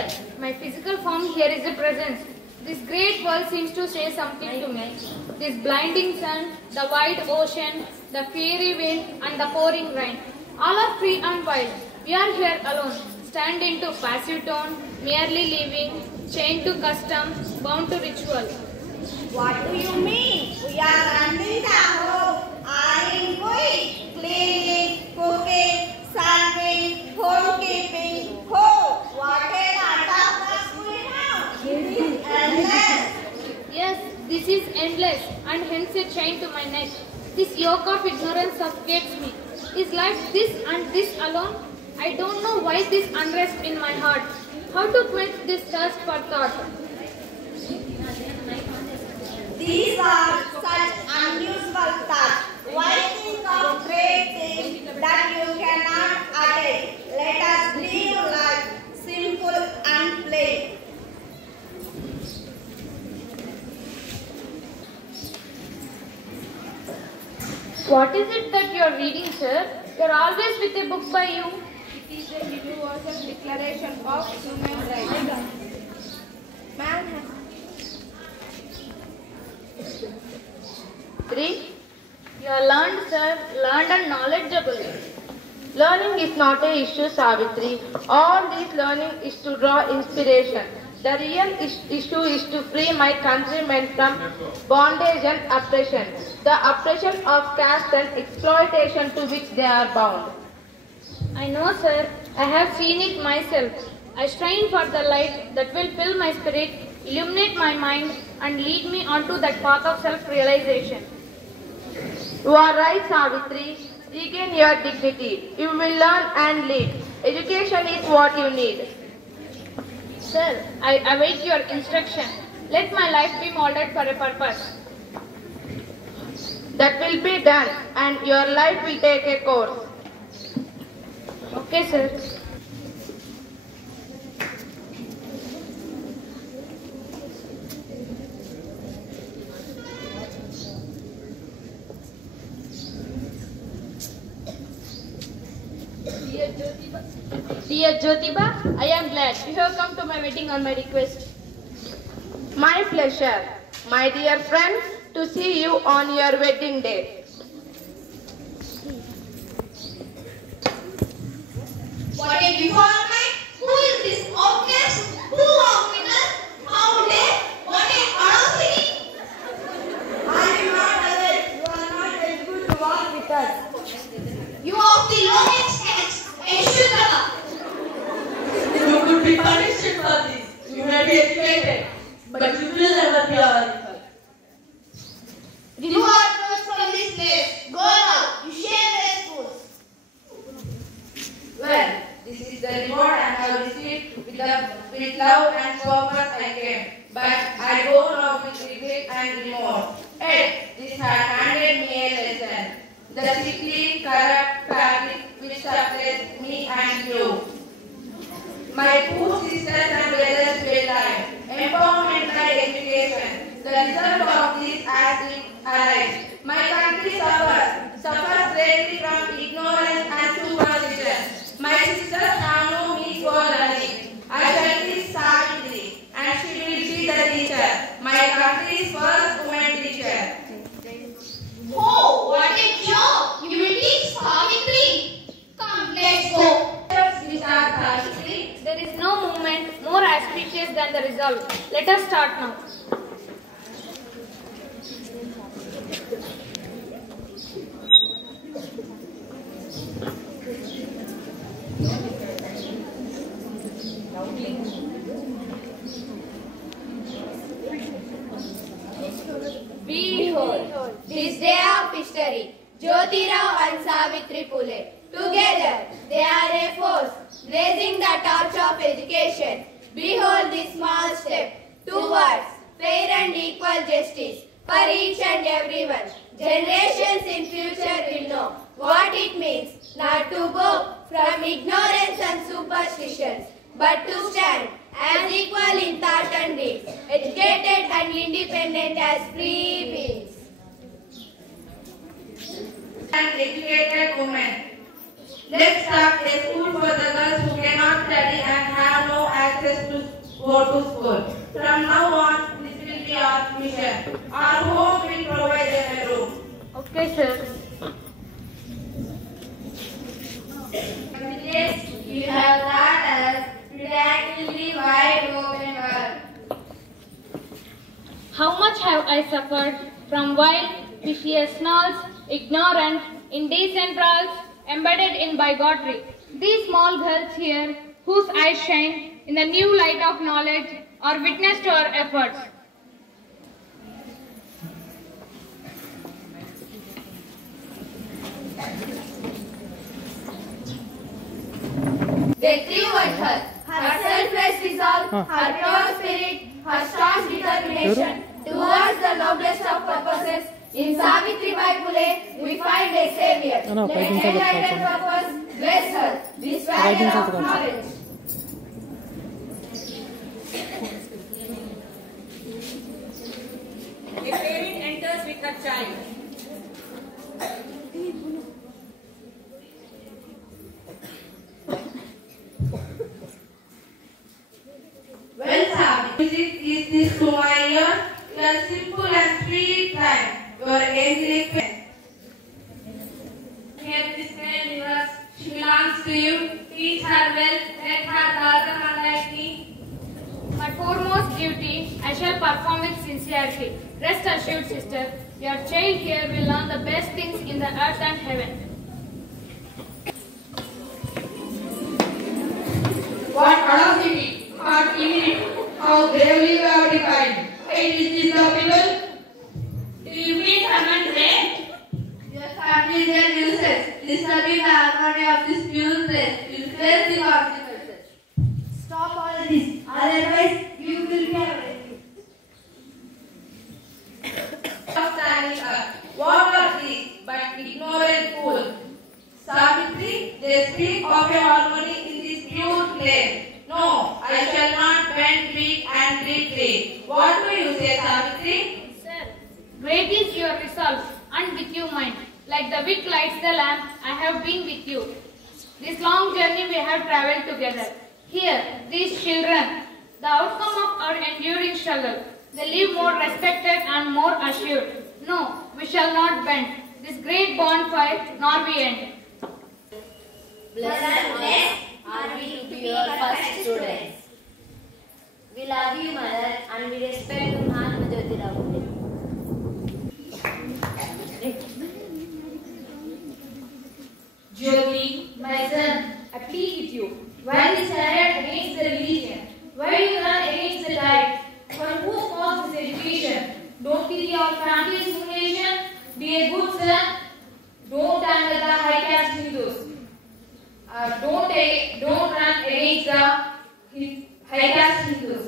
here. My physical form here is a presence. This great world seems to say something to me. This blinding sun, the wide ocean, the fiery wind and the pouring rain. All are free and wild. We are here alone, standing to passive tone, merely living, chained to custom, bound to ritual. What do you mean? We are running the home, ironing, cleaning, cooking, serving, homekeeping. Oh, what an attack we have! This is endless. Yes, this is endless and hence a chain to my neck. This yoke of ignorance suffocates me. Is life this and this alone? I don't know why this unrest in my heart. How to quench this thirst for thought? These are such unusual thoughts. Why think of great things that you cannot attain? Let us live life simple and plain. What is it that you are reading, sir? You are always with a book by you. It is a universal declaration of human rights. Man. 3. You are learned, sir, learned and knowledgeable. Learning is not a issue, Savitri. All this learning is to draw inspiration. The real issue is to free my countrymen from bondage and oppression, the oppression of caste and exploitation to which they are bound. I know, sir. I have seen it myself. I strain for the light that will fill my spirit, illuminate my mind, and lead me onto that path of self-realization. You are right, Savitri. Regain your dignity. You will learn and lead. Education is what you need. Sir, I await your instruction. Let my life be molded for a purpose. That will be done, and your life will take a course. Okay, sir. Dear Jyotiba, I am glad you have come to my wedding on my request. My pleasure, my dear friend, to see you on your wedding day. What a deformity! Who is this obvious? Who obvious? How dare? What a atrocity! I am not aware. You are not able to walk with us. You are the lowest caste, a sugar. You could be punished for this. You may be educated, but you will never be our equal. You are thrown from this place. Go now. You shameless fools. Well, this is the reward I have received with love and purpose I came. But I go now with regret and remorse. Yet, this had handed me a lesson. The sickly, corrupt fabric which separates me and you. My poor sisters and brothers will die. Empowerment by education. The result of this as it arrives. My country suffers greatly from ignorance and superstition. My sisters have no means for learning. I shall be Savitri, and she will be the teacher. My country's first woman teacher. Oh, what a joke! You will teach Savitri. Come, let's go. Savitri. There is no movement more auspicious than the result. Let us start now. Behold, this day of history, Jyotirao and Savitri Phule. Together, they are a force, raising the torch of education. Behold this small step towards fair and equal justice for each and everyone. Generations in future will know what it means not to go from ignorance and superstitions, but to stand as equal in thought and deeds, educated and independent as free beings. An educated woman. Let's start a school for the girls who cannot study and have no access to go to school. From now on, this will be our mission. Our home will provide them a room. Okay, sir. You have taught us practically wide open world. How much have I suffered from wild, vicious snarls, ignorant, indecent brawls, embedded in bigotry. These small girls here, whose eyes shine in the new light of knowledge, are witness to our efforts. They threw at her. Her selfless resolve, her pure spirit, her strong determination towards the noblest of purposes. In Savitribai Phule, we find a savior. Let enlightened purpose bless her, this valley of knowledge. A parent enters with a child. Well, Savi, music is this to my ears? Your simple and sweet time. Your angelic pen. Here this girl yours, she belongs to you. Teach her well, let her daughter unlike me. My foremost duty, I shall perform with sincerity. Rest assured, sister, your child here will learn the best things in the earth and heaven. What audacity, what immunity, how bravely you have defined. It is the people. Do you mean Herman Gray? Your family is useless. Disturbing the harmony of this pure place will face the consequences. Stop all this, otherwise you will be arrested. Stop standing up. What are these but ignorant fools? Savitri, they speak of a harmony in this pure place. No, I shall not bend, weak and retreat. What do you say, Savitri? Sir, great is your resolve, and with you mine. Like the wick lights the lamp, I have been with you. This long journey we have travelled together. Here, these children, the outcome of our enduring struggle, they live more respected and more assured. No, we shall not bend. This great bonfire, nor we end. Blessed are we to be your first students. We love you, Mother, and we respect Mahatma Jyotirao Phule. Jyoti, my son, I plead with you. Why this stand against the religion? Why do you run against the tide? For whose cause is education? Don't kill your family's foundation. Be a good son. Don't anger the high caste Hindus. Don't run against the high caste Hindus.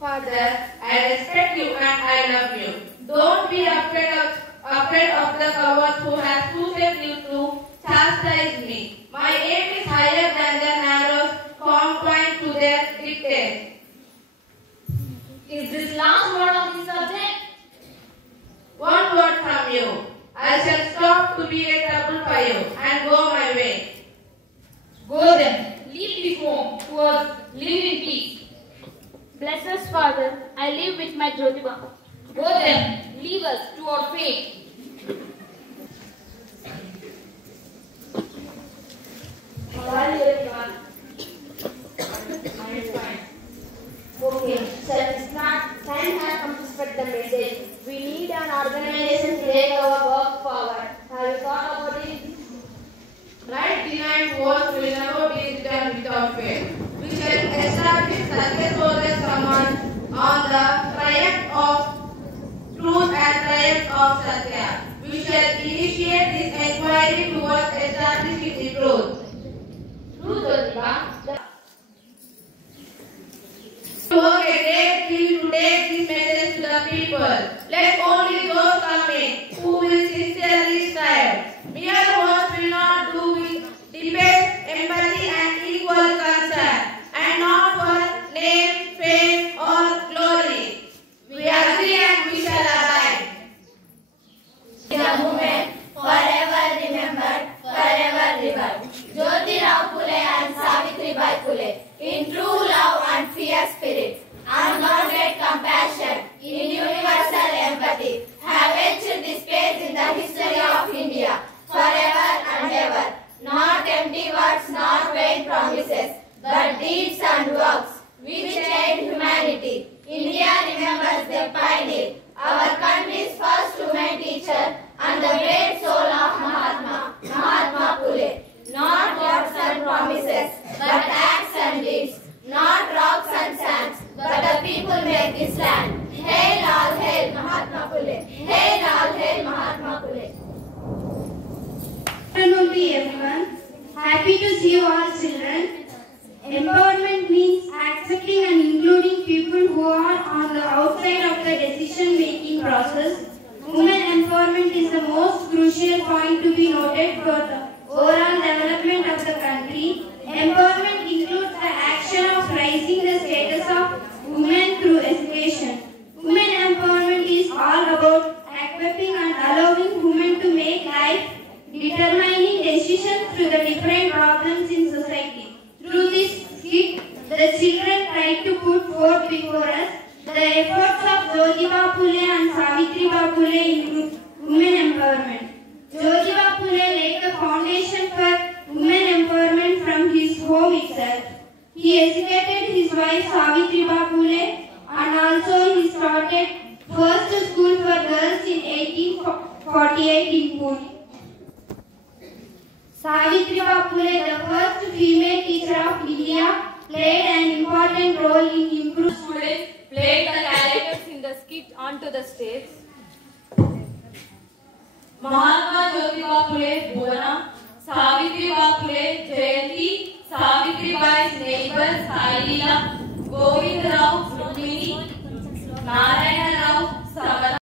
Father, I respect you and I love you. Don't be afraid of the cowards who have chosen you to chastise me. My aim is higher than the narrow confines to their dictates. Is this last word on this subject? One word from you. I shall stop to be a trouble for you and go my way. Go then. Leave this home towards live in peace. Bless us, Father, I live with my Jyotiba. Go then. Leave us to our fate. Okay, so it's not time has come to spread the message. We need an organization to take our work forward. Have you thought about it? Right denied words will never be written without faith. We shall establish such a soldiers command on the triumph of truth and triumph of Satya. We shall initiate this inquiry towards establishing the truth. Truth, Jyotiba. We work a great deal to take this message to the people. Let only those come in who will sincerely strive. Mere words will not do with debate, empathy and equal concern, and not for name, fame or glory. We agree and we shall abide. The movement forever remembered, Phule, our country's first woman teacher and the great soul of Mahatma Phule. Not words and promises, but acts and deeds. Not rocks and sands, but the people make this land. Hail all hail Mahatma Phule. Hail all hail Mahatma Phule. Good afternoon to everyone. Happy to see you all children. Empowerment means accepting and including people who are on the outside of the decision-making process. Women empowerment is the most crucial point to be noted for the overall development of the country. Empowerment includes the action of raising the status of women through education. Women empowerment is all about equipping and allowing women to make life determining decisions through the different problems in society. Through this skit, the children try to put forth before us the efforts of Jyotiba Phule and Savitriba Phule in women empowerment. Jyotiba Phule laid the foundation for women empowerment from his home itself. He educated his wife Savitriba Phule and also he started first school for girls in 1848 in Pune. Savitriba Phule, the first female teacher of India, played an important role in improving students played the characters in the skit onto the stage. Mahatma Jyotiba Phule Bhuvana, Savitriba Phule Jayanti, Savitribai's neighbor Sailila, Govindarao Rukmini, Narayana